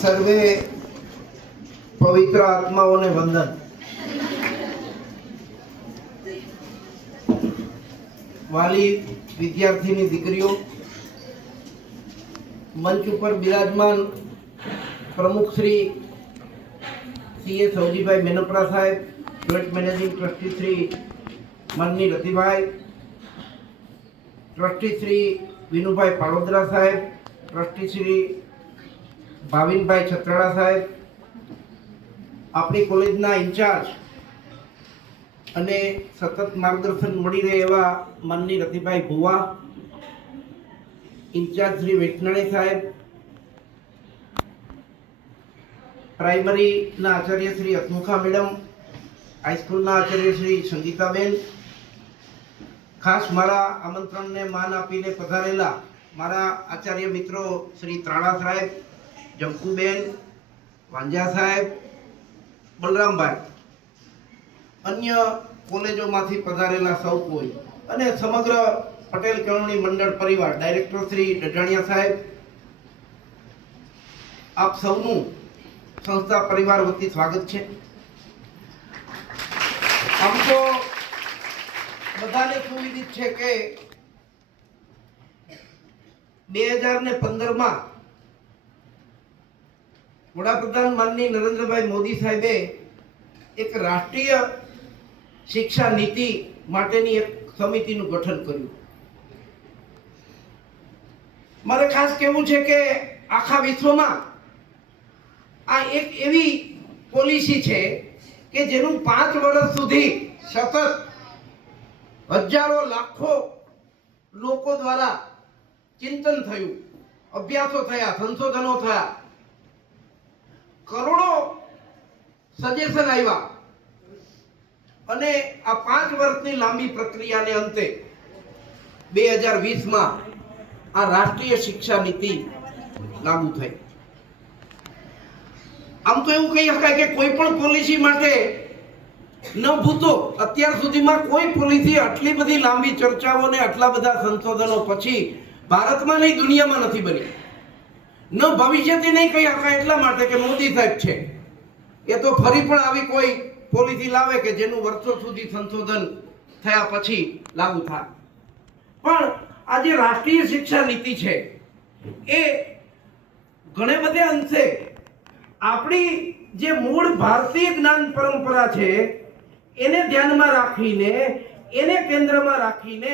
સર્વે પવિત્ર આત્માઓને વંદન. વાલી વિદ્યાર્થીની દીકરીઓ, મંચ ઉપર બિરાજમાન પ્રમુખ શ્રી સીએ સૌજીભાઈ મેનપરા સાહેબ, જોઈન્ટ મેનેજિંગ ટ્રસ્ટી શ્રી મનની રતિભાઈ, ટ્રસ્ટી શ્રી વિનુભાઈ પાડોદરા સાહેબ, ટ્રસ્ટી શ્રી ભાવિનભાઈ છત્રાળા સાહેબ, આપણી કોલેજના ઇન્ચાર્જ અને સતત માર્ગદર્શન મળી રહે એવા મનની રતિભાઈ ભુવા, ઇન્ચાર્જ શ્રી વૈષ્ણણી સાહેબ, પ્રાઇમરીના આચાર્ય શ્રી હસમુખા મેડમ, હાઈસ્કૂલના આચાર્ય શ્રી સંગીતાબેન, ખાસ મારા આમંત્રણને માન આપીને પધારેલા મારા આચાર્ય મિત્રો શ્રી ત્રાણા સાહેબ, જંકુબેન, વાંજા સાહેબ, બલરામભાઈ, અન્ય કોલેજોમાંથી પધારેલા સૌ કોઈ અને સમગ્ર પટેલ કેળવણી મંડળ પરિવાર, ડાયરેક્ટર શ્રી ડઢાણિયા સાહેબ, આપ સૌનું સંસ્થા પરિવાર વતી સ્વાગત છે. આમ તો બધાને સુવિદિત છે કે 2015માં વડાપ્રધાન માનની નરેન્દ્રભાઈ મોદી સાહેબે એક રાષ્ટ્રીય શિક્ષા નીતિ માટેની એક સમિતિનું ગઠન કર્યું. મારે ખાસ કહેવું છે કે આખા વિશ્વમાં આ એક એવી પોલિસી છે કે જેનું 5 વર્ષ સુધી સતત હજારો લાખો લોકો દ્વારા ચિંતન થયું, અભ્યાસો થયા, સંશોધનો થયા, કરોડો સજેશન આવ્યા અને આ 5 વર્ષની લાંબી પ્રક્રિયાને અંતે 2020માં આ રાષ્ટ્રીય શિક્ષા નીતિ લાગુ થઈ. આમ તો એવું કહી શકાય કે કોઈ પણ પોલિસી માટે ન ભૂતો અત્યાર સુધીમાં કોઈ પોલિસી આટલી બધી લાંબી ચર્ચાઓ અને આટલા બધા સંશોધનો પછી ભારતમાં નહીં, દુનિયામાં નથી બની. ન ભવિષ્યથી નહીં કહી શકાય એટલા માટે કે મોદી સાહેબ છે એ તો ફરી પણ આવી કોઈ પોલિસી લાવે કે જેનું વર્ષો સુધી સંશોધન થયા પછી લાગુ થાય. પણ આ જે રાષ્ટ્રીય શિક્ષા નીતિ છે એ ઘણે બધે અંશે આપણી જે મૂળ ભારતીય જ્ઞાન પરંપરા છે એને ધ્યાનમાં રાખીને, એને કેન્દ્રમાં રાખીને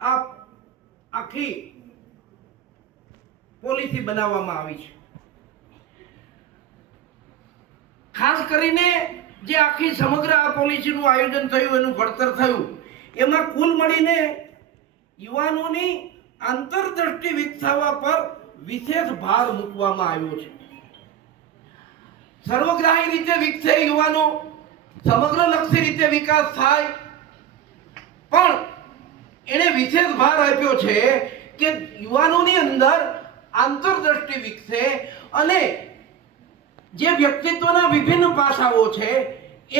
આ આખી પોલિસી બનાવવામાં આવી છે. ખાસ કરીને જે આખી સમગ્ર આ પોલિસીનું આયોજન થયું, એનું ઘડતર થયું, એમાં કુલ મળીને યુવાનોની આંતરદ્રષ્ટિ વિકસાવવા પર વિશેષ ભાર મૂકવામાં આવ્યો છે. સર્વગ્રાહી રીતે વિકસે યુવાનો, સમગ્ર લક્ષી રીતે વિકાસ થાય, પણ એને વિશેષ ભાર આપ્યો છે કે યુવાનોની અંદર આંતરદ્રષ્ટિ વિકસે અને જે વ્યક્તિત્વના વિભિન્ન પાસાઓ છે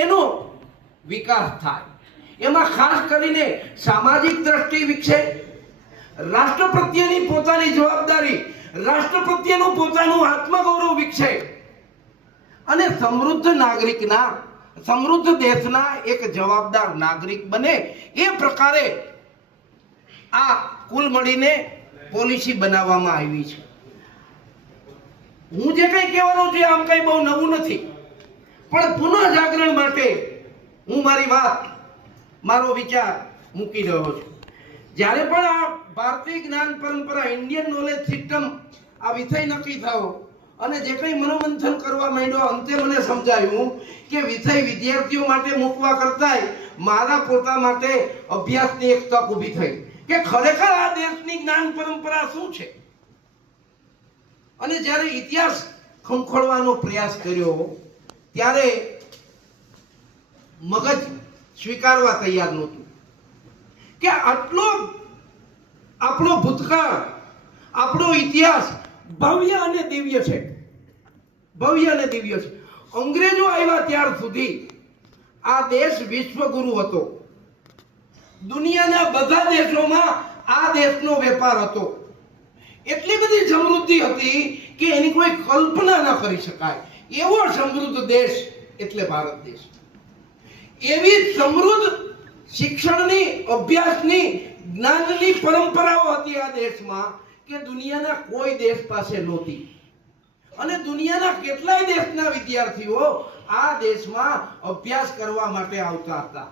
એનો વિકાસ થાય. એમાં ખાસ કરીને સામાજિક દ્રષ્ટિ વિકસે, રાષ્ટ્ર પ્રત્યેની પોતાની જવાબદારી, રાષ્ટ્ર પ્રત્યેનું પોતાનું આત્મગૌરવ વિકસે અને સમૃદ્ધ દેશના એક જવાબદાર નાગરિક બને. એ પ્રકારે આ કુલ મળીને પોલિસી બનાવવામાં આવી છે. હું જે કંઈ કહેવાનો છું આમ કંઈ બહુ નવું નથી, પણ પુનઃ જાગરણ માટે હું મારી વાત, મારો વિચાર મૂકી રહ્યો છું. જ્યારે પણ આ ભારતીય જ્ઞાન પરંપરા, ઇન્ડિયન નોલેજ સિસ્ટમ આ વિષય નક્કી થયો અને જે કંઈ મનોમંથન કરવા માંડ્યો, અંતે મને સમજાયું કે વિષય વિદ્યાર્થીઓ માટે મૂકવા કરતાંય મારા પોતા માટે અભ્યાસની એક તક ઊભી થઈ કે ખરેખર આ દેશની જ્ઞાન પરંપરા શું છે. અને જ્યારે ઇતિહાસ ખંખોળવાનો પ્રયાસ કર્યો ત્યારે મગજ સ્વીકારવા તૈયાર નહોતું કે આટલો આપણો ભૂતકાળ, આપણો ઇતિહાસ ભવ્ય અને દિવ્ય છે, ભવ્ય અને દિવ્ય છે. અંગ્રેજો આવ્યા ત્યાર સુધી આ દેશ વિશ્વગુરુ હતો. દુનિયાના બધા દેશોમાં આ દેશનો વેપાર હતો. એટલી બધી સમૃદ્ધિ હતી કે એની કોઈ કલ્પના ન કરી શકાય. એવો સમૃદ્ધ દેશ એટલે ભારત દેશ. એવી સમૃદ્ધ શિક્ષણની, અભ્યાસની, જ્ઞાનની પરંપરાઓ હતી આ દેશમાં કે દુનિયાના કોઈ દેશ પાસે નહોતી. અને દુનિયાના કેટલાય દેશના વિદ્યાર્થીઓ આ દેશમાં અભ્યાસ કરવા માટે આવતા હતા.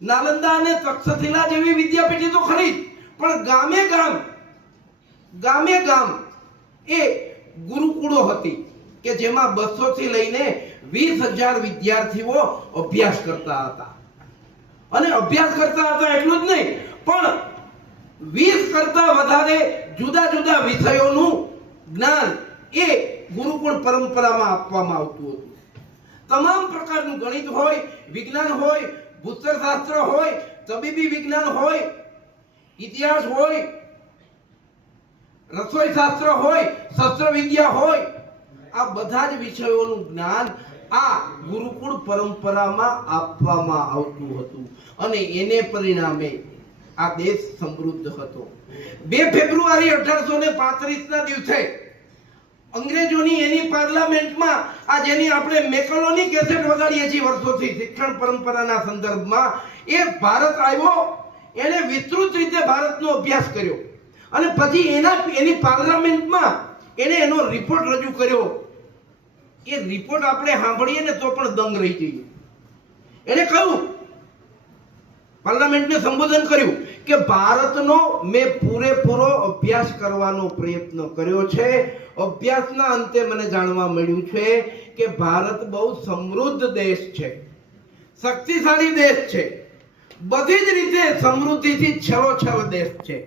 નાલંદા અને તક્ષશિલા જેવી વિદ્યાપીઠી તો ખરી, પણ ગામે ગામ એ ગુરુકુળો હતી કે જેમાં 200 થી લઈને 20,000 વિદ્યાર્થીઓ અભ્યાસ કરતા હતા. અને અભ્યાસ કરતા હતા એટલું જ નહીં, પણ 20 કરતા વધારે જુદા જુદા વિષયોનું જ્ઞાન એ ગુરુકુળ પરંપરામાં આપવામાં આવતું હતું. તમામ પ્રકારનું ગણિત હોય, વિજ્ઞાન હોય, ભૂસ્તરશાસ્ત્ર હોય, તબીબી વિજ્ઞાન હોય, ઇતિહાસ હોય, રસોઈ શાસ્ત્ર હોય, શસ્ત્ર વિદ્યા હોય, આ બધા જ વિષયોનું જ્ઞાન આ ગુરુકુળ પરંપરામાં આપવામાં આવતું હતું. અને એને પરિણામે આ દેશ સમૃદ્ધ હતો. 2 ફેબ્રુઆરી 1835 ના દિવસે અંગ્રેજોની એની પાર્લામેન્ટમાં આ જેની આપણે મેકલોની કેસેટ વગાડીએ છીએ વર્ષોથી શિક્ષણ પરંપરાના સંદર્ભમાં, એ ભારત આવ્યો, એને વિસ્તૃત રીતે ભારતનો અભ્યાસ કર્યો અને પછી એની પાર્લામેન્ટમાં એને એનો રિપોર્ટ રજૂ કર્યો. એ રિપોર્ટ આપણે સાંભળીએ ને તો પણ દંગ રહી જઈએ. એને કહ્યું, પાર્લામેન્ટને સંબોધન કર્યું કે ભારતનો મેં પૂરેપૂરો અભ્યાસ કરવાનો પ્રયત્ન કર્યો છે. અભ્યાસના અંતે મને જાણવા મળ્યું છે કે ભારત બહુ સમૃદ્ધ દેશ છે, શક્તિશાળી દેશ છે, બધી જ રીતે સમૃદ્ધિથી છલોછલ દેશ છે.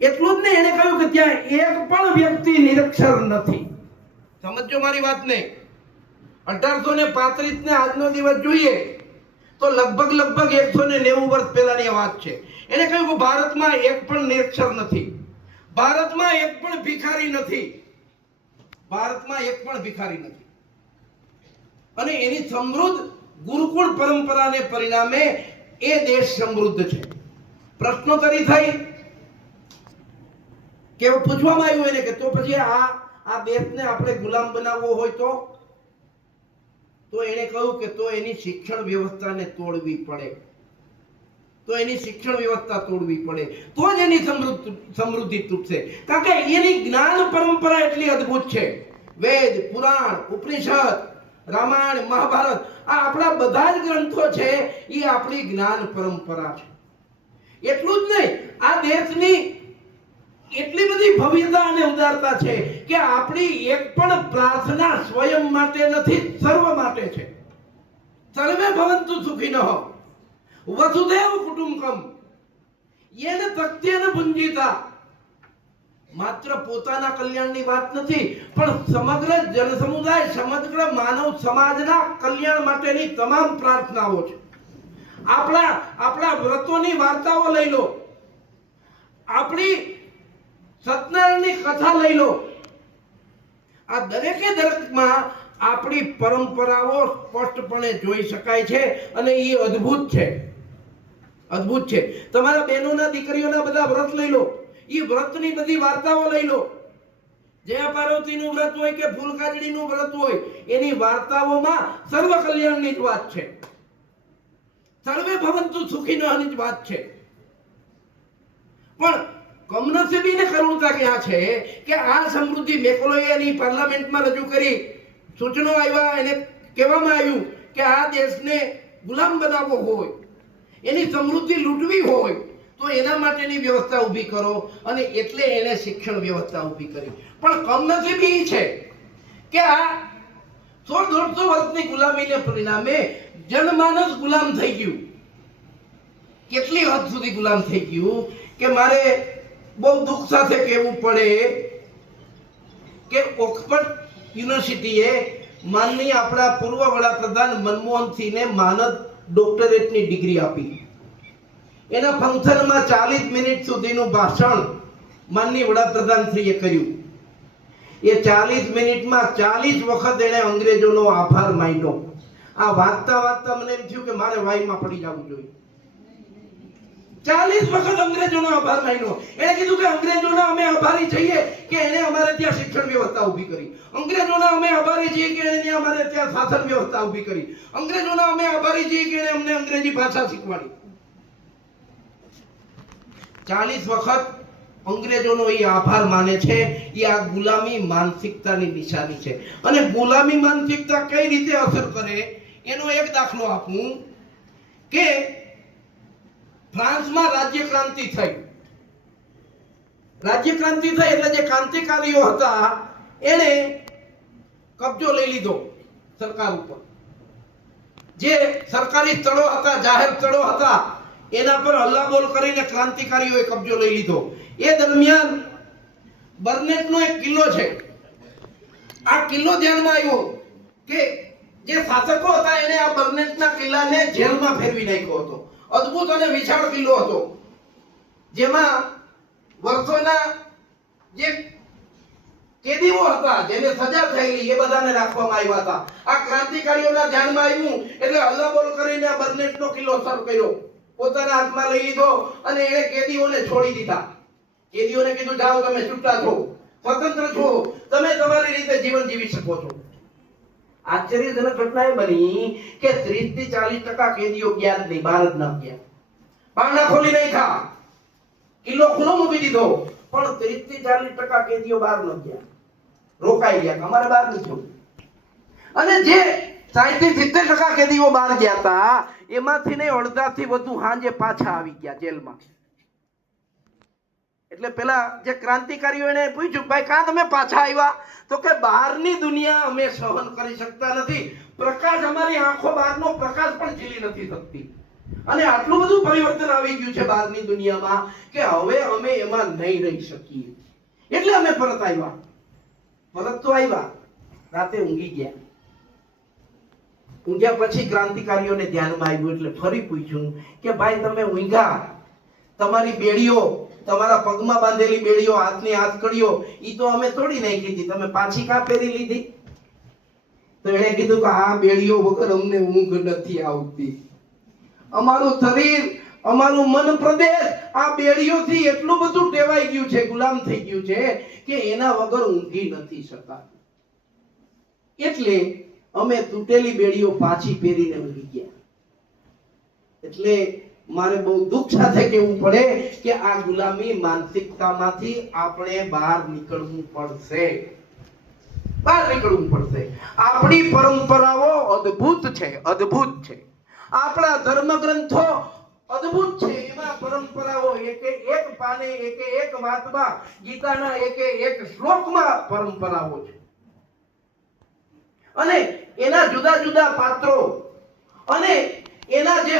એટલું જ નહીં, એને કહ્યું કે ત્યાં એક પણ વ્યક્તિ નિરક્ષર નથી. સમજો મારી વાતને. 1835 ને આજનો દિવસ જોઈએ તો લગભગ 190 વર્ષ પહેલાની વાત છે. એને કહ્યું કે ભારતમાં એક પણ નિરક્ષર નથી, ભારતમાં એક પણ ભિખારી નથી, ભારતમાં એક પણ ભિખારી નથી. અને એની સમૃદ્ધ ગુરુકુળ પરંપરાને પરિણામે એ દેશ સમૃદ્ધ છે. પ્રશ્નોત્તરી થઈ કે પૂછવામાં આવ્યું એને કે તો પછી આ દેશને આપણે ગુલામ બનાવવો હોય તો એને કહ્યું કે તો એની શિક્ષણ વ્યવસ્થાને તોડવી પડે, તો એની શિક્ષણ વ્યવસ્થા તોડવી પડે, તો જ એની સમૃદ્ધિ તૂટશે. કારણ કે એની જ્ઞાન પરંપરા એટલી અદ્ભુત છે. વેદ, પુરાણ, ઉપનિષદ, રામાયણ, મહાભારત, આ આપણા બધા જ ગ્રંથો છે એ આપણી જ્ઞાન પરંપરા છે. એટલું જ નહીં, આ દેશની એટલી બધી ભવ્યતા અને ઉદારતા છે કે આપણી એક પણ પ્રાર્થના સ્વયં માટે નથી, સર્વ માટે છે. સર્વે ભવંતુ સુખિનઃ વસુધૈવ કુટુંબકમ યેન તથ્યેન ભુંજીતા. માત્ર પોતાના કલ્યાણની વાત નથી, પણ સમગ્ર જનસમુદાય, સમગ્ર માનવ સમાજના કલ્યાણ માટેની તમામ પ્રાર્થનાઓ છે. આપણા વ્રતોની વાર્તાઓ લઈ લો, આપણી સત્યનારાયણની કથા લઈ લો, આ દરેકે દરેકમાં આપણી પરંપરાઓ સ્પષ્ટપણે જોઈ શકાય છે અને એ અદ્ભુત છે, અદ્ભુત છે. તમારા બહેનોના, દીકરીઓના બધા વ્રત લઈ લો, એ વ્રતની બધી વાર્તાઓ લઈ લો. જયા પાર્વતીનું વ્રત હોય કે ફૂલકાજડીનું વ્રત હોય, એની વાર્તાઓમાં સર્વ કલ્યાણની જ વાત છે, સર્વે ભવંતુ સુખિનઃની જ વાત છે. પણ કમનસીબી કરુણતા ક્યાં છે કે આ સમૃદ્ધિ મેકોલોએ એની પાર્લામેન્ટમાં રજૂ કરી, સૂચનો આવ્યા, એને કહેવામાં આવ્યું કે આ દેશને ગુલામ બનાવવો હોય, એની સમૃદ્ધિ લૂંટવી હોય તો એના માટેની વ્યવસ્થા ઊભી કરો, અને એટલે એને શિક્ષણ વ્યવસ્થા ઊભી કરી. પણ કમનસીબી છે કે આ 100-150 વર્ષની ગુલામીને પરિણામે જનમાનસ ગુલામ થઈ ગયું. કેટલી હદ સુધી ગુલામ થઈ ગયું કે મારે બહુ દુઃખ સાથે કહેવું પડે કે ઓક્સફર્ડ યુનિવર્સિટીએ માનનીય આપણા પૂર્વ વડાપ્રધાન મનમોહનસિંહને માનદ ડોક્ટરેટની ડિગ્રી આપી. એના ફંક્શનમાં 40 મિનિટ સુધીનું ભાષણ માનનીય વડાપ્રધાનશ્રીએ કર્યું. એ 40 મિનિટમાં 40 વખત એણે અંગ્રેજોનો આભાર માન્યો. આ વાંચતા વાંચતા મને એમ થયું કે મારે વાઈમાં પડી જવું જોઈએ. 40 વખત અંગ્રેજોનો આભાર માન્યો. એણે કીધું કે અંગ્રેજોના અમે આભારી છીએ કે એણે અમારે ત્યાં શિક્ષણ વ્યવસ્થા ઊભી કરી. અંગ્રેજોના અમે આભારી છીએ કે એણે અમારે ત્યાં શાસન વ્યવસ્થા ઊભી કરી. અંગ્રેજોના અમે આભારી છીએ કે એણે અમને અંગ્રેજી ભાષા શીખવાડી. 40 વખત અંગ્રેજોનો એ આભાર માને છે. એ આ ગુલામી માનસિકતાની નિશાની છે. અને ગુલામી માનસિકતા કઈ રીતે અસર કરે એનો એક દાખલો આપું કે ફ્રાન્સમાં રાજ્ય ક્રાંતિ થઈ. રાજ્ય ક્રાંતિ થઈ એટલે જે ક્રાંતિકારીઓ હતા એને કબજો લઈ લીધો સરકાર ઉપર. જે સરકારી સ્થળો હતા, જાહેર સ્થળો હતા, એના પર હલ્લાબોલ કરીને ક્રાંતિકારીઓએ કબજો લઈ લીધો. એ દરમિયાન બર્નેટનો એક કિલ્લો છે. આ કિલ્લો ધ્યાનમાં આવ્યો કે જે શાસકો હતા એને આ બર્નેટના કિલ્લાને જેલમાં ફેરવી નાખ્યો હતો. અદ્ભુત અને વિશાળ કિલ્લો હતો જેમાં વર્ષોના જે કેદીઓ હતા જેને સજા થયેલી એ બધાને રાખવામાં આવ્યા હતા. આ ક્રાંતિકારીઓના ધ્યાનમાં આવ્યું એટલે હલ્લાબોલ કરીને આ બર્નેટનો કિલ્લો સર કર્યો, પોતાના હાથમાં લઈ લીધો અને એણે કેદીઓને છોડી દીધા. કેદીઓને કીધું જાઓ તમે છૂટા છો, સ્વતંત્ર છો, તમે તમારી રીતે જીવન જીવી શકો છો. આશ્ચર્યજનક ઘટના એ બની કે 30 થી 40% કેદીઓ ગયા જ નહીં, બહાર જ ન ગયા. બારણા ખોલી નાખ્યા, કિલ્લો ખુલ્લો મૂકી દીધો, પણ 30 થી 40% કેદીઓ બહાર ન ગયા, રોકાઈ ગયા. અમારે બહાર નથી જવું. અને જે 60 થી 70% કેદીઓ બહાર ગયા હતા એમાંથી ને અડધાથી વધુ હાંજે પાછા આવી ગયા જેલમાં. એટલે પેલા જે ક્રાંતિકારીઓ એને પૂછ્યું, ભાઈ કાં તમે પાછા આવ્યા? તો કે બહારની દુનિયા અમે સહન કરી શકતા નથી, પ્રકાશ અમારી આંખો બહારનો પ્રકાશ પણ ઝીલી નથી શકતી. અને આટલું બધું પરિવર્તન આવી ગયું છે બહારની દુનિયામાં કે હવે અમે એમાં નહીં રહી શકીએ. એટલે અમે પરત આવ્યા. પરત તો આવ્યા, રાતે ઊંઘી ગયા. ઊંઘ્યા પછી ક્રાંતિકારીઓને ધ્યાનમાં આવ્યું એટલે ફરી પૂછ્યું કે ભાઈ તમે ઊંઘ્યા, તમારી બેડીઓ, તમારા પગમાં બાંધેલી બેડીઓ, હાથની હાથકડીઓ, ઈ તો અમે તોડી નાખી હતી, તમે પાછી કાં પહેરી લીધી? તો એણે કીધું કે આ બેડીઓ વગર અમને ઊંઘ નથી આવતી. અમારું શરીર, અમારું મન પ્રદેશ આ બેડીઓથી એટલું બધું ટેવાઈ ગયું છે, ગુલામ થઈ ગયું છે કે એના વગર ઊંઘી નથી શકાતું. એટલે અમે તૂટેલી બેડીઓ પાછી પહેરીને ઊંઘી ગયા. એટલે મારે બહુ દુઃખ સાથે કહેવું પડે કે આ ગુલામી માનસિકતામાંથી આપણે બહાર નીકળવું પડશે. બહાર નીકળવું પડશે. આપણી પરંપરાઓ અદ્ભુત છે, અદ્ભુત છે. આપણા ધર્મગ્રંથો અદ્ભુત છે. એમાં પરંપરાઓ એક પાને, એક વાતમાં, ગીતાના એક શ્લોકમાં પરંપરાઓ છે. અને એના જુદા જુદા પાત્રો અને એના જે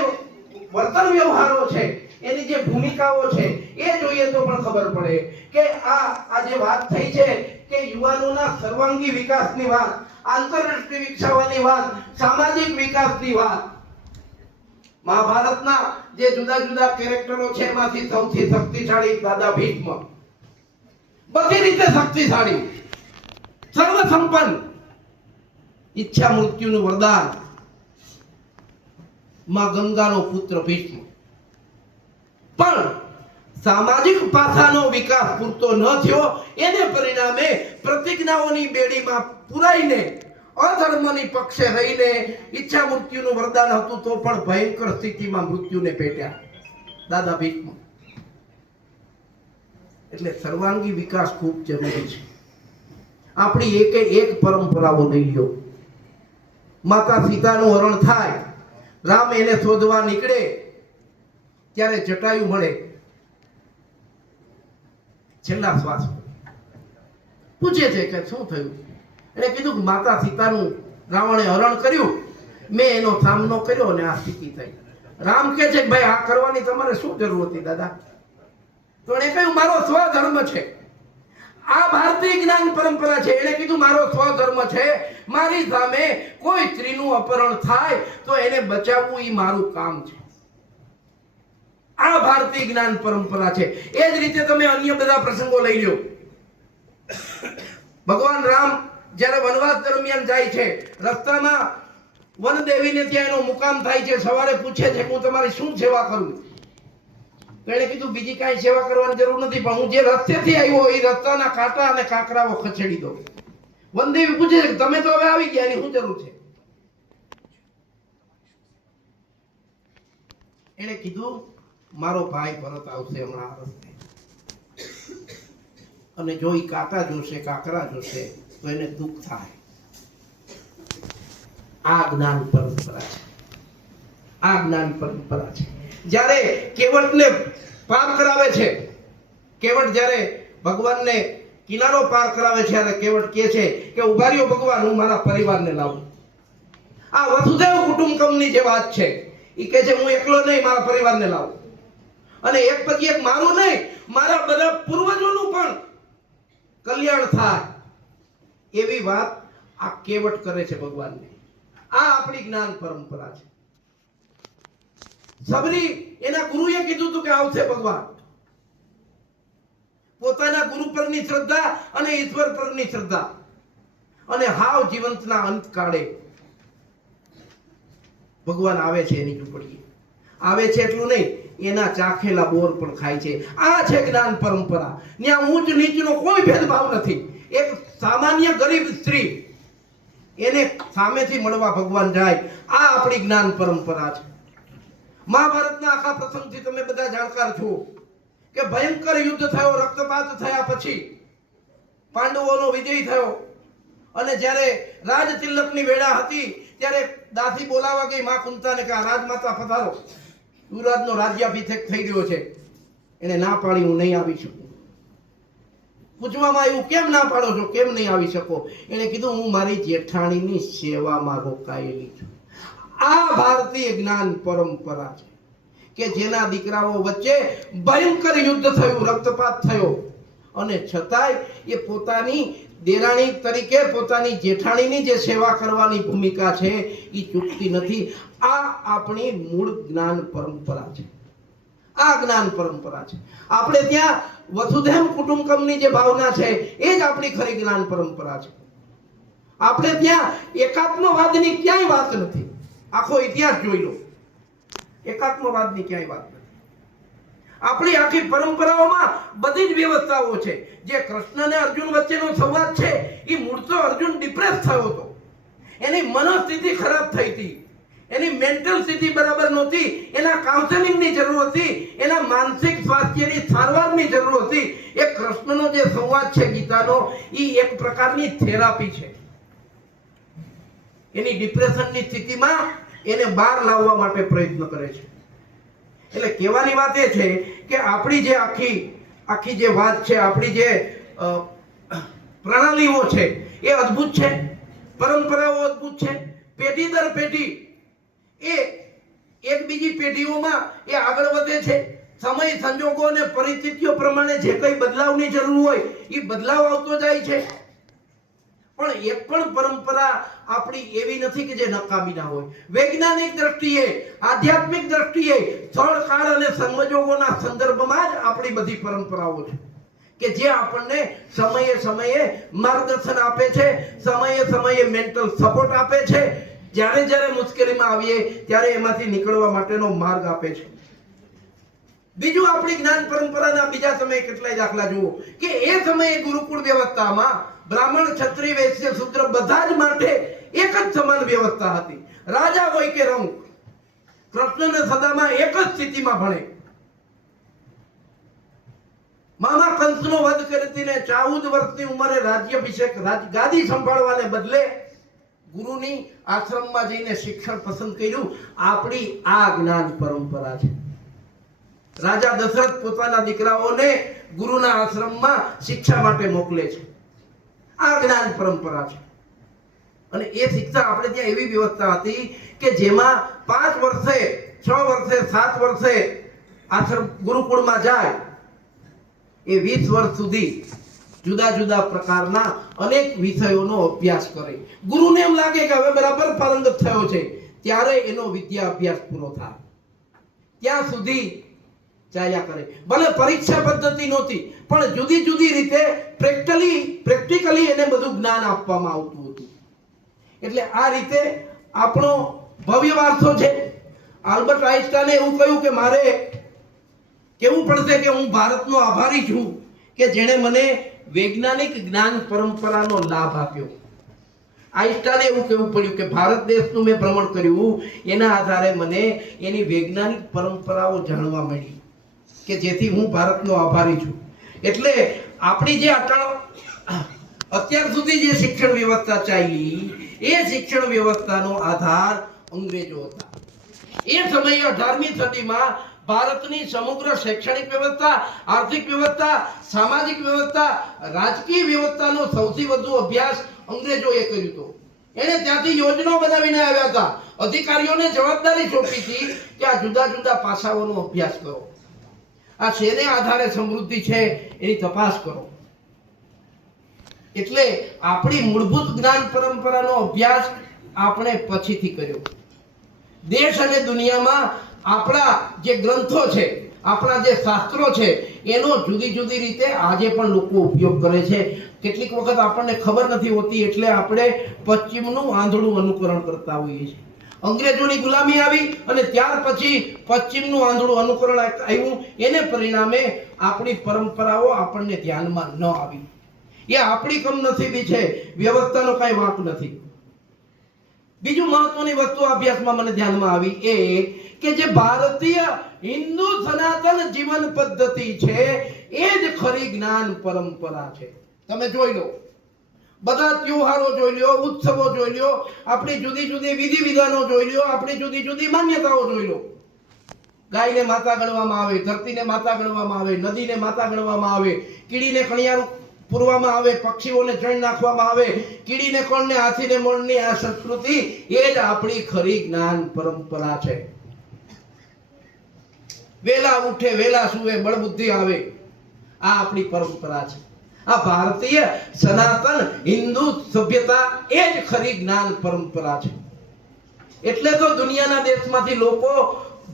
વર્તન વ્યવહારો છે, એની જે ભૂમિકાઓ છે એ જોઈએ તો પણ ખબર પડે કે આ જે વાત થઈ છે કે યુવાનોના સર્વાંગી વિકાસની વાત, આંતરરાષ્ટ્રીય વિકસાવવાની વાત, સામાજિક વિકાસની વાત, મહાભારતના જે જુદા જુદા કેરેક્ટરો છે એમાંથી સૌથી શક્તિશાળી દાદા ભીષ્મ, બધી રીતે શક્તિશાળી, સર્વસંપન્ન, ઈચ્છા મૃત્યુનું વરદાન, માં ગંગાનો પુત્ર ભીષ્મ. પણ સામાજિક પાસાનો વિકાસ પૂરતો ન થયો, એને પરિણામે પ્રતિજ્ઞાઓની બેડીમાં પુરાઈને અધર્મની પક્ષે રહીને ઈચ્છા મૃત્યુનું વરદાન હતું તો પણ ભયંકર સ્થિતિમાં મૃત્યુને પેટ્યા દાદા ભીષ્મ. એટલે સર્વાંગી વિકાસ ખૂબ જરૂરી છે. આપણી એક પરંપરાઓ લઈ લ્યો. માતા સીતાનું હરણ થાય, રામ એને શોધવા નીકળે ત્યારે જટાયુ મળે, છેલ્લા શ્વાસ પૂછે છે કે શું થયું? એને કીધું કે માતા સીતાનું રાવણે હરણ કર્યું, મેં એનો સામનો કર્યો અને આ સ્થિતિ થઈ. રામ કહે છે કે ભાઈ આ કરવાની તમારે શું જરૂર હતી દાદા? તો એને કહ્યું મારો સ્વધર્મ છે, આ ભારતીય જ્ઞાન પરંપરા છે. એને કીધું મારો સ્વધર્મ છે, મારી સામે કોઈ સ્ત્રીનું અપહરણ થાય તો એને બચાવવું એ મારું કામ છે. આ ભારતીય જ્ઞાન પરંપરા છે. એ જ રીતે તમે અન્ય બધા પ્રસંગો લઈ લો. ભગવાન રામ જ્યારે વનવાસ દરમિયાન જાય છે, રસ્તામાં વનદેવીને ત્યાં એનો મુકામ થાય છે. સવારે પૂછે છે હું તમારી શું સેવા કરું? તો એણે કીધું બીજી કાંઈ સેવા કરવાની જરૂર નથી, પણ હું જે રસ્તેથી આવ્યો એ રસ્તાના કાંટા અને કાંકરાઓ ખસેડી દો. વનદેવી પૂછે છે તમે તો હવે આવી ગયા, એની શું જરૂર છે? એણે કીધું મારો ભાઈ ભરત આવશે હમણાં આ રસ્તે, અને જો એ કાંટા જોશે, કાંકરા જોશે તો એને દુઃખ થાય. આ જ્ઞાન પરંપરા છે, આ જ્ઞાન પરંપરા છે. જ્યારે કેવટને પાર કરાવે છે, કેવટ જ્યારે ભગવાનને કિનારો પાર કરાવે છે, ત્યારે કેવટ કહે છે કે ઉભા રહ્યો ભગવાન, હું મારા પરિવારને લાવું. આ વસુદેવ કુટુંબકમની જે વાત છે એ કહે છે હું એકલો નહીં, મારા પરિવારને લાવું, અને એક પછી એક મારું નહીં, મારા બધા પૂર્વજોનું પણ કલ્યાણ થાય, એવી વાત આ કેવટ કરે છે ભગવાનને. આ આપણી જ્ઞાન પરંપરા છે. સબરી એના ગુરુએ કીધું હતું કે આવશે ભગવાન. પોતાના ગુરુ પરની શ્રદ્ધા અને ઈશ્વર પરની શ્રદ્ધા, અને હાવ જીવંતના અંત કાળે ભગવાન આવે છે એની ઝૂંપડીએ. આવે છે એટલું નહીં, એના ચાખેલા બોર પણ ખાય છે. આ છે જ્ઞાન પરંપરા. ત્યાં ઊંચ નીચનો કોઈ ભેદભાવ નથી. એક સામાન્ય ગરીબ સ્ત્રી એને સામેથી મળવા ભગવાન જાય. આ આપણી જ્ઞાન પરંપરા છે. મહાભારતના આખા પ્રસંગથી તમે બધા જાણકાર છો કે ભયંકર યુદ્ધ થયો, રક્તપાત થયા પછી પાંડવોનો વિજય થયો, અને જ્યારે રાજ તિલકની વેળા હતી ત્યારે દાસી બોલાવા ગઈ માં કુંતાને કે રાજમાતા પધારો, યુવરાજનો રાજ્યાભિષેક થઈ રહ્યો છે. એને ના પાડી, હું નહીં આવી શકું. પૂછવામાં આવ્યું કેમ ના પાડો છો, કેમ નહીં આવી શકો? એને કીધું હું મારી જેઠાણીની સેવામાં રોકાયેલી છું. આ ભારતીય જ્ઞાન પરંપરા છે કે જેના દીકરાઓ વચ્ચે ભયંકર યુદ્ધ થયું, રક્તપાત થયો, અને છતાંય એ પોતાની દેરાણી તરીકે પોતાની જેઠાણીની જે સેવા કરવાની ભૂમિકા છે એ ચૂકતી નથી. આ આપણી મૂળ જ્ઞાન પરંપરા છે. આ જ્ઞાન પરંપરા છે. આપણે ત્યાં વસુધૈવ કુટુંબકમની જે ભાવના છે એ જ આપણી ખરી જ્ઞાન પરંપરા છે. આપણે ત્યાં એકાત્મવાદની ક્યાંય વાત નથી. આખો ઇતિહાસ જોઈ લો, એકાત્મવાદની ક્યાંય વાત નથી. આપણી આખી પરંપરાઓમાં બધી જ વ્યવસ્થાઓ છે. જે કૃષ્ણ અને અર્જુન વચ્ચેનો સંવાદ છે એ મૂળ તો અર્જુન ડિપ્રેસ થયો હતો, એની મનોસ્થિતિ ખરાબ થઈ હતી, એની મેન્ટલ સ્થિતિ બરાબર નહોતી, એના કાઉન્સેલિંગની જરૂર હતી, એના માનસિક સ્વાસ્થ્યની સારવારની જરૂર હતી. એ કૃષ્ણનો જે સંવાદ છે ગીતાનો, એ એક પ્રકારની થેરાપી છે. એની ડિપ્રેશનની સ્થિતિમાં એને બહાર લાવવા માટે પ્રયત્ન કરે છે. એટલે કહેવાની વાત એ છે કે આપણી જે આખી જે વાત છે, આપણી જે પ્રણાલીઓ છે એ અદ્ભુત છે, પરંપરાઓ અદ્ભુત છે. પેઢી દર પેઢી એ એક બીજી પેઢીઓમાં એ આગળ વધે છે. સમય સંજોગો અને પરિસ્થિતિઓ પ્રમાણે જે કંઈ બદલાવની જરૂર હોય એ બદલાવ આવતો જાય છે. પણ એક પણ પરંપરા આપણી એવી નથી કે જે નકામી ના હોય. વૈજ્ઞાનિક દ્રષ્ટિએ, આધ્યાત્મિક દ્રષ્ટિએ, સ્થળ કાળ અને સંજોગોના સંદર્ભમાં જ આપણી બધી પરંપરાઓ છે કે જે આપણને સમયે સમયે માર્ગદર્શન આપે છે, સમયે સમયે મેન્ટલ સપોર્ટ આપે છે, જ્યારે મુશ્કેલીમાં આવીએ ત્યારે એમાંથી નીકળવા માટેનો માર્ગ આપે છે. બીજું આપણી જ્ઞાન પરંપરાના બીજા સમયે કેટલાય દાખલા જુઓ કે એ સમયે ગુરુકુળ વ્યવસ્થામાં બ્રાહ્મણ, ક્ષત્રિય, વૈશ્ય, શૂદ્ર બધા જ માટે એક જ સમાન વ્યવસ્થા હતી. રાજા હોય કે રંક, કૃષ્ણને સદામાં એક જ સ્થિતિમાં ભણે. મામા કંસનો વધ કરીને 14 વર્ષની ઉંમરે રાજ્યાભિષેક ગાદી સંભાળવાને બદલે ગુરુની આશ્રમમાં જઈને શિક્ષણ પસંદ કર્યું. આપણી આ જ્ઞાન પરંપરા છે. રાજા દશરથ પોતાના દીકરાઓને ગુરુના આશ્રમમાં શિક્ષા માટે મોકલે છે. આ જ્ઞાન પરંપરા છે. અને એ શિક્ષા આપણે ત્યાં એવી વ્યવસ્થા હતી કે જેમાં 5 વર્ષે, 6 વર્ષે, 7 વર્ષે આશ્રમ ગુરુકુળમાં જાય એ 20 વર્ષ સુધી જુદા જુદા પ્રકારના અનેક વિષયોનો અભ્યાસ કરે. ગુરુને એમ લાગે કે હવે બરાબર પારંગત થયો છે, ત્યારે એનો વિદ્યા અભ્યાસ પૂરો થાય ત્યાં સુધી ચાલ્યા કરે. ભલે પરીક્ષા પદ્ધતિ નહોતી, પણ જુદી જુદી રીતે પ્રેક્ટિકલી એને બધું જ્ઞાન આપવામાં આવતું હતું. એટલે આ રીતે આપણો ભવ્ય વારસો છે. આલ્બર્ટ આઇન્સ્ટાઈને એવું કહ્યું કે મારે કેવું પડશે કે હું ભારતનો આભારી છું કે જેણે મને વૈજ્ઞાનિક જ્ઞાન પરંપરાનો લાભ આપ્યો. આઈન્સ્ટાઈને એવું કહેવું પડ્યું કે ભારત દેશનું મેં ભ્રમણ કર્યું, એના આધારે મને એની વૈજ્ઞાનિક પરંપરાઓ જાણવા મળી કે જેથી હું ભારતનો આભારી છું. એટલે આપણી જે અત્યાર સુધી જે શિક્ષણ વ્યવસ્થા ચાલી, એ શિક્ષણ વ્યવસ્થાનો આધાર અંગ્રેજો હતા. એ સમયે 18મી સદીમાં ભારતની સમગ્ર શૈક્ષણિક વ્યવસ્થા, આર્થિક વ્યવસ્થા, સામાજિક વ્યવસ્થા, રાજકીય વ્યવસ્થાનો સૌથી વધુ અભ્યાસ અંગ્રેજોએ કર્યો હતો. એને ત્યાંથી યોજનાઓ બનાવીને આવ્યા હતા. અધિકારીઓને જવાબદારી સોંપી હતી કે આ જુદા જુદા પાસાઓનો અભ્યાસ કરો, આ શેને આધારે સમૃદ્ધિ છે એની તપાસ કરો. એટલે આપણી મૂળભૂત જ્ઞાન પરંપરાનો અભ્યાસ આપણે પછીથી કર્યો. દેશ અને દુનિયામાં આપણા જે ગ્રંથો છે, આપણા જે શાસ્ત્રો છે, એનો જુદી જુદી રીતે આજે પણ લોકો ઉપયોગ કરે છે. કેટલીક વખત આપણને ખબર નથી હોતી એટલે આપણે પશ્ચિમનું આંધળું અનુકરણ કરતા હોઈએ છીએ. અંગ્રેજોની ગુલામી આવી અને ત્યાર પછી પશ્ચિમનું આંધળું અનુકરણ આવ્યું, એને પરિણામે આપણી પરંપરાઓ આપણને ધ્યાનમાં ન આવી. એ આપણી કમનસીબી છે, વ્યવસ્થાનો કાંઈ વાંક નથી. બીજું મહત્વની વસ્તુ અભ્યાસમાં મને ધ્યાનમાં આવી એ કે જે ભારતીય હિન્દુ સનાતન જીવન પદ્ધતિ છે એ જ ખરી જ્ઞાન પરંપરા છે. તમે જોઈ લો, બધા તહેવારો જોઈ લો, ઉત્સવો જોઈ લો, આપણી જુદી જુદી વિધિ વિધાનો જોઈ લો, આપણી જુદી જુદી માન્યતાઓ જોઈ લો. ગાયને માતા ગણવામાં આવે, ધરતીને માતા ગણવામાં આવે, નદીને માતા ગણવામાં આવે, કીડીને કણિયારું પૂરવામાં આવે, પક્ષીઓને જણ નાખવામાં આવે, કીડીને કણને હાથીને મળની આ સંસ્કૃતિ એ જ આપણી ખરી જ્ઞાન પરંપરા છે. વેલા ઉઠે વેલા સુવે બળબુદ્ધિ આવે, આ આપણી પરંપરા છે. આ ભારતીય સનાતન હિન્દુ સભ્યતા એ જ ખરી જ્ઞાન પરંપરા છે. એટલે તો દુનિયાના દેશમાંથી લોકો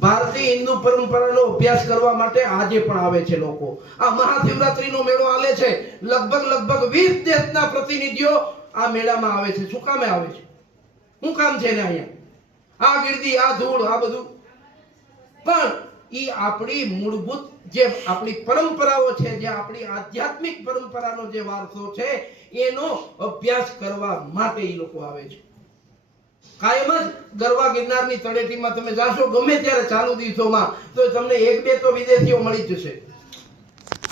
ભારતીય હિન્દુ પરંપરાનો અભ્યાસ કરવા માટે આજે પણ આવે છે. લોકો આ મહાશિવરાત્રીનો મેળો આલે છે, લગભગ 20 દેશના પ્રતિનિધિઓ આ મેળામાં આવે છે. શું કામે આવે છે? શું કામ છે ને અહીંયા? આ ગીર્દી, આ ધૂળ, આ બધું. પણ ઈ આપણી મૂળભૂત જે આપણી પરંપરાઓ છે, જે આપણી આધ્યાત્મિક પરંપરાનો જે વારસો છે, એનો અભ્યાસ કરવા માટે ઈ લોકો આવે છે. કાયમ જ ગરવા ગિરનારની તળેટીમાં તમે જાશો ગમે ત્યારે ચાલુ દિવસોમાં તો તમને એક બે તો વિદેશીઓ મળી જશે.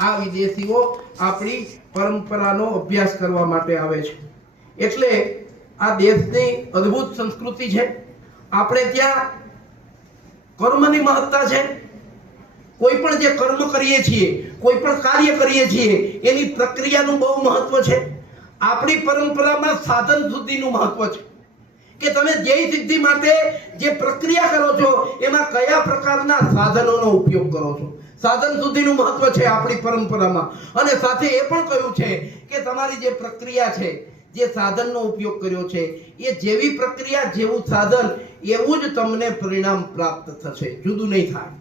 આ વિદેશીઓ આપણી પરંપરાનો અભ્યાસ કરવા માટે આવે છે. એટલે આ દેશની અદ્ભુત સંસ્કૃતિ છે. આપણે ત્યાં કર્મની મહત્તા છે. કોઈ પણ જે કર્મ કરીએ છીએ, કોઈ પણ કાર્ય કરીએ છીએ, એની પ્રક્રિયાનું બહુ મહત્વ છે. આપણી પરંપરામાં સાધન શુદ્ધિનું મહત્વ છે કે તમે ધ્યેય સિદ્ધિ માટે જે પ્રક્રિયા કરો છો એમાં કયા પ્રકારના સાધનોનો ઉપયોગ કરો છો. સાધન શુદ્ધિનું મહત્વ છે આપણી પરંપરામાં. અને સાથે એ પણ કહ્યું છે કે તમારી જે પ્રક્રિયા છે, જે સાધનનો ઉપયોગ કર્યો છે, એ જેવી પ્રક્રિયા જેવું સાધન એવું જ તમને પરિણામ પ્રાપ્ત થશે. જુદું નહીં થાય,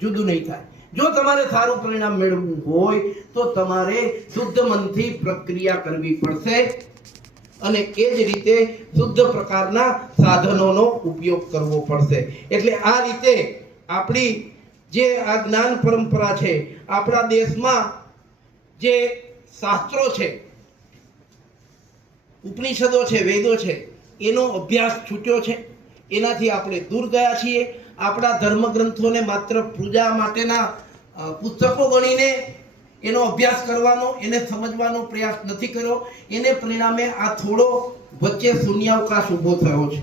જુદું નહીં થાય. જો તમારે સારું પરિણામ મેળવવું હોય તો તમારે શુદ્ધ મનથી પ્રક્રિયા કરવી પડશે અને એ જ રીતે શુદ્ધ પ્રકારના સાધનોનો ઉપયોગ કરવો પડશે. એટલે આ રીતે આપણી જે આ જ્ઞાન પરંપરા છે, આપણા દેશમાં જે શાસ્ત્રો છે, ઉપનિષદો છે, વેદો છે, એનો અભ્યાસ છૂટ્યો છે. એનાથી આપણે દૂર ગયા છીએ. આપણા ધર્મગ્રંથોને માત્ર પૂજા માટેના પુસ્તકો ગણીને એનો અભ્યાસ કરવાનો, એને સમજવાનો પ્રયાસ નથી કર્યો. એને પરિણામે આ થોડો વચ્ચે શૂન્યાવકાશ ઊભો થયો છે.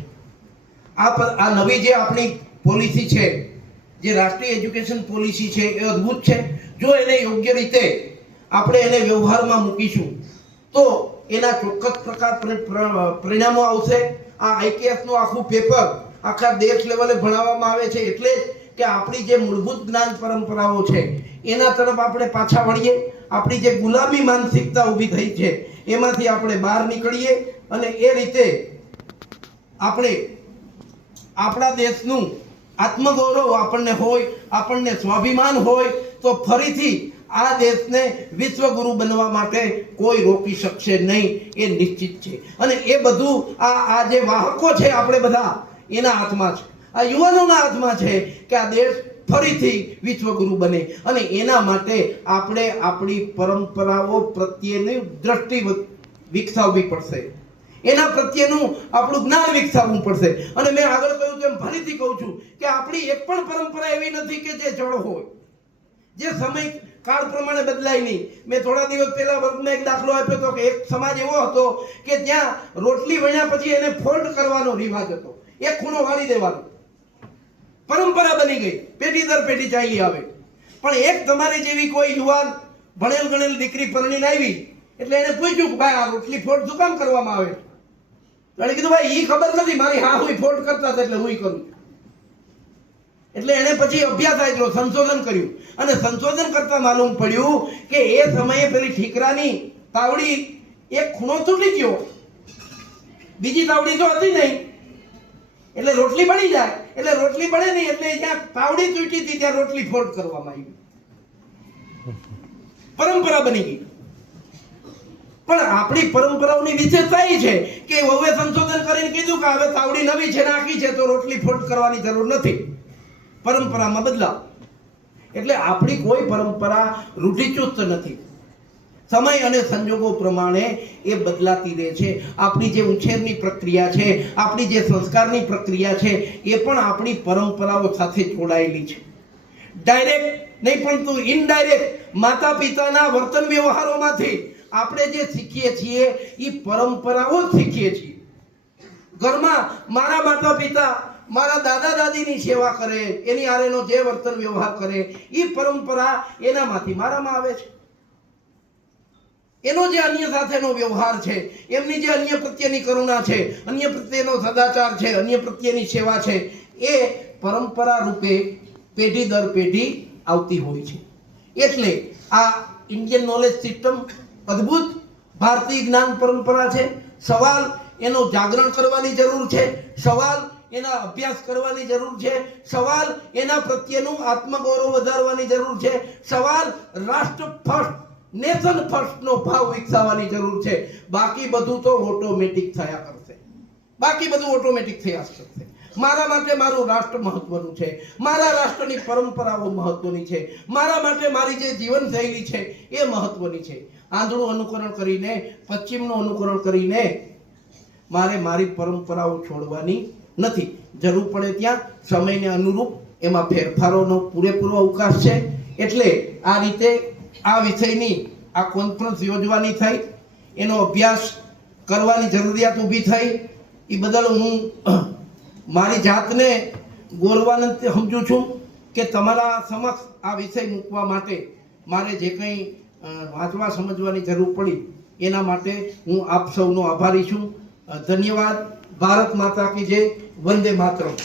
આ નવી જે આપણી પોલિસી છે, જે રાષ્ટ્રીય એજ્યુકેશન પોલિસી છે, એ અદ્ભુત છે. જો એને યોગ્ય રીતે આપણે એને વ્યવહારમાં મૂકીશું તો એના ચોક્કસ પ્રકાર પરિણામો આવશે. આ આઈકેએસનું આખું પેપર આખા દેશ લેવલે ભણાવવામાં આવે છે એટલે કે આપણી જે મૂળભૂત જ્ઞાન પરંપરાઓ છે એના તરફ આપણે પાછા વળીએ. આપણી જે ગુલામી માનસિકતા ઊભી થઈ છે એમાંથી આપણે બહાર નીકળીએ અને એ રીતે આપણે આપણા દેશનું આત્મગૌરવ આપણને હોય, આપણને સ્વાભિમાન હોય તો ફરીથી આ દેશને વિશ્વગુરુ બનવા માટે કોઈ રોકી શકશે નહીં, એ નિશ્ચિત છે. અને એ બધું આ જે વાહકો છે આપણે બધા, એના હાથમાં છે, આ યુવાનોના હાથમાં છે કે આ દેશ ફરીથી વિશ્વગુરુ બને. અને એના માટે આપણે આપણી પરંપરાઓ પ્રત્યેની દ્રષ્ટિ વિકસાવવી પડશે, એના પ્રત્યેનું આપણું જ્ઞાન વિકસાવવું પડશે. અને મેં આગળ કહ્યું તેમ ફરીથી કહું છું કે આપણી એક પણ પરંપરા એવી નથી કે જે જળ હોય, જે સમય કાળ પ્રમાણે બદલાય નહીં. મેં થોડા દિવસ પહેલા વર્ગમાં એક દાખલો આપ્યો હતો કે એક સમાજ એવો હતો કે ત્યાં રોટલી વણ્યા પછી એને ફોલ્ડ કરવાનો રિવાજ હતો, એક ખૂણો વાળી દેવાનો, પરંપરા બની ગઈ, પેઢી દર પેઢી ચાલી આવે. પણ એક તમારી જેવી કોઈ યુવાન ભણેલ ગણેલ દીકરી પરણીને આવી એટલે એને પૂછ્યું કે ભાઈ આ રોટલી ફોલ્ડ શું કામ કરવામાં આવે? એને કીધું ભાઈ ઈ ખબર નથી, મારી હા હું ફોલ્ડ કરતા હતા એટલે હું કરું. એટલે એને પછી અભ્યાસ આપ્યો, સંશોધન કર્યું, અને સંશોધન કરતા માલુમ પડ્યું કે એ સમયે પેલી ઠીકરાની તાવડી એક ખૂણો તૂટી ગયો, બીજી તાવડી તો હતી નહીં, એટલે રોટલી બની જાય, એટલે રોટલી બને નહીં એટલે જ્યાં તાવડી તૂટી હતી ત્યાં રોટલી ફોલ્ડ કરવામાં આવી, પરંપરા બની ગઈ. પણ આપણી પરંપરાઓની વિશેષતા એ છે કે હવે સંશોધન કરીને કીધું કે હવે તાવડી નવી છે નાખી છે તો રોટલી ફોલ્ડ કરવાની જરૂર નથી, પરંપરામાં બદલાવ. એટલે આપણી કોઈ પરંપરા રૂઢિચુસ્ત નથી, સમય અને સંજોગો પ્રમાણે એ બદલાતી રહે છે. આપણી જે ઉછેરની પ્રક્રિયા છે, આપણી જે સંસ્કારની પ્રક્રિયા છે, એ પણ આપણી પરંપરાઓ સાથે જોડાયેલી છે. ડાયરેક્ટ નહીં પણ તો ઇનડાયરેક્ટ માતા પિતાના વર્તન વ્યવહારોમાંથી આપણે જે શીખીએ છીએ એ પરંપરાઓ જ શીખીએ છીએ. ઘરમાં મારા માતા પિતા મારા દાદા દાદીની સેવા કરે, એની આરેનો જે વર્તન વ્યવહાર કરે એ પરંપરા એનામાંથી મારામાં આવે છે. એનો જે અન્ય સાથેનો વ્યવહાર છે, એમની જે અન્ય પ્રત્યેની કરુણા છે, અન્ય પ્રત્યેનો સદાચાર છે, અન્ય પ્રત્યેની સેવા છે, એ પરંપરા રૂપે પેઢી દર પેઢી આવતી હોય છે. એટલે આ ઇન્ડિયન નોલેજ સિસ્ટમ અદ્ભુત ભારતીય જ્ઞાન પરંપરા છે. સવાલ એનો જાગરણ કરવાની જરૂર છે, સવાલ એના અભ્યાસ કરવાની જરૂર છે, સવાલ એના પ્રત્યેનું આત્મગૌરવ વધારવાની જરૂર છે, સવાલ રાષ્ટ્ર ફર્સ્ટ નેશન ફર્સ્ટનો ભાવ વિકસાવવાની જરૂર છે. બાકી બધું તો ઓટોમેટિક થયા કરશે, બાકી બધું ઓટોમેટિક થયા કરશે. મારા માટે મારું રાષ્ટ્ર મહત્વનું છે, મારા રાષ્ટ્રની પરંપરાઓ મહત્વની છે, મારા માટે મારી જે જીવનશૈલી છે એ મહત્વની છે. આંધળું અનુકરણ કરીને, પશ્ચિમનું અનુકરણ કરીને મારે મારી પરંપરાઓ છોડવાની નથી. જરૂર પડે ત્યાં સમયને અનુરૂપ એમાં ફેરફારોનો પૂરેપૂરો અવકાશ છે. એટલે આ રીતે આ વિષયની આ કોન્ફરન્સ યોજવાની થઈ, એનો અભ્યાસ કરવાની જરૂરિયાત ઊભી થઈ. એ બદલ હું મારી જાતને ગૌરવાન્વિત સમજું છું કે તમારા સમક્ષ આ વિષય મૂકવા માટે મારે જે કંઈ વાંચવા સમજવાની જરૂર પડી એના માટે હું આપ સૌનો આભારી છું. ધન્યવાદ. ભારત માતા કી જય. વંદે માતરમ.